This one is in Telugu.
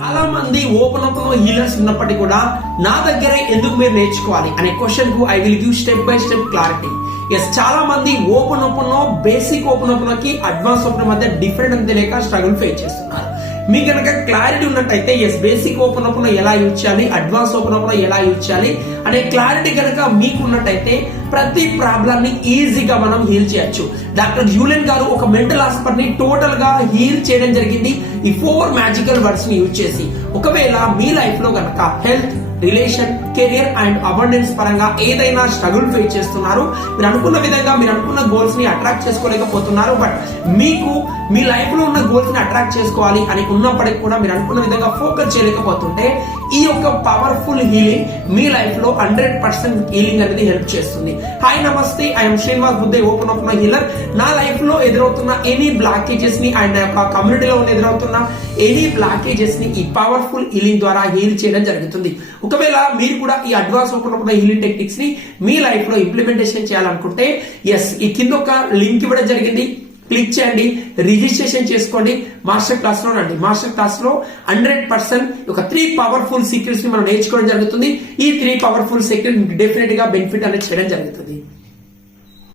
చాలా మంది ఓపెన్ హీలర్స్ ఉన్నప్పటికీ కూడా నా దగ్గరే ఎందుకు మీరు నేర్చుకోవాలి అనే క్వశ్చన్ కు I will give step by step clarity. Yes, చాలా మంది ఓపెన్ బేసిక్ ఓపెన్ కి అడ్వాన్స్ ఓపెన్ మధ్య డిఫరెంట్ అని తెలియక స్ట్రగుల్ ఫేస్ చేస్తున్నారు. మీ కనుక క్లారిటీ ఉన్నట్టయితే ఎస్ బేసిక్ ఓపెన్ ఎలా యూజ్ చేయాలి, అడ్వాన్స్ ఓపెన్ ఎలా యూజ్ చేయాలి అనే క్లారిటీ కనుక మీకు ఉన్నట్టయితే ప్రతి ప్రాబ్లమ్ ని ఈజీగా మనం హీల్ చేయొచ్చు. డాక్టర్ జూలియన్ గారు ఒక మెంటల్ హాస్పిటల్ ని టోటల్ గా హీల్ చేయడం జరిగింది ఈ 4 మ్యాజికల్ వర్డ్స్ ని యూజ్ చేసి. ఒకవేళ మీ లైఫ్ లో కనుక health, relation, career and abundance పరంగా ఏదైనా స్ట్రగుల్ ఫేస్ చేస్తున్నారు, మీరు అనుకున్న విధంగా మీరు అనుకున్న గోల్స్ ని అట్రాక్ట్ చేసుకోలేకపోతున్నారు, బట్ మీకు మీ లైఫ్ లో ఉన్న గోల్స్ ని అట్రాక్ట్ చేసుకోవాలి అని ఉన్నప్పటికీ కూడా మీరు అనుకున్న విధంగా ఫోకస్ చేయలేకపోతుంటే ఈ యొక్క పవర్ఫుల్ హీలింగ్ మీ లైఫ్ లో 100% హీలింగ్ అనేది హెల్ప్ చేస్తుంది. హాయ్ నమస్తే, ఐఎమ్ శ్రీనివాస్ బుద్ధే, ఓపెన్ హీలర్. నా లైఫ్ లో ఎదురవుతున్న ఎనీ బ్లాకేజెస్ ని అండ్ కమ్యూనిటీలో ఎదురవుతున్న ఎనీ బ్లాకేజెస్ ని ఈ పవర్ఫుల్ హీలింగ్ ద్వారా హీల్ చేయడం జరుగుతుంది. ఒకవేళ మీరు కూడా ఈ అడ్వాన్స్ ఓపెన్ హీలింగ్ టెక్నిక్స్ ని మీ లైఫ్ లో ఇంప్లిమెంటేషన్ చేయాలనుకుంటే ఎస్ ఈ కింద ఒక లింక్ ఇవ్వడం జరిగింది, క్లిక్ చేయండి, రిజిస్ట్రేషన్ చేసుకోండి. మాస్టర్ క్లాస్ లో రండి. మాస్టర్ క్లాస్ లో 100% ఒక 3 పవర్ఫుల్ సీక్రెట్స్ ని మనం నేర్చుకోవడం జరుగుతుంది. ఈ 3 పవర్ఫుల్ సీక్రెట్ డెఫినెట్ గా బెనిఫిట్ అనేది చేయడం జరుగుతుంది.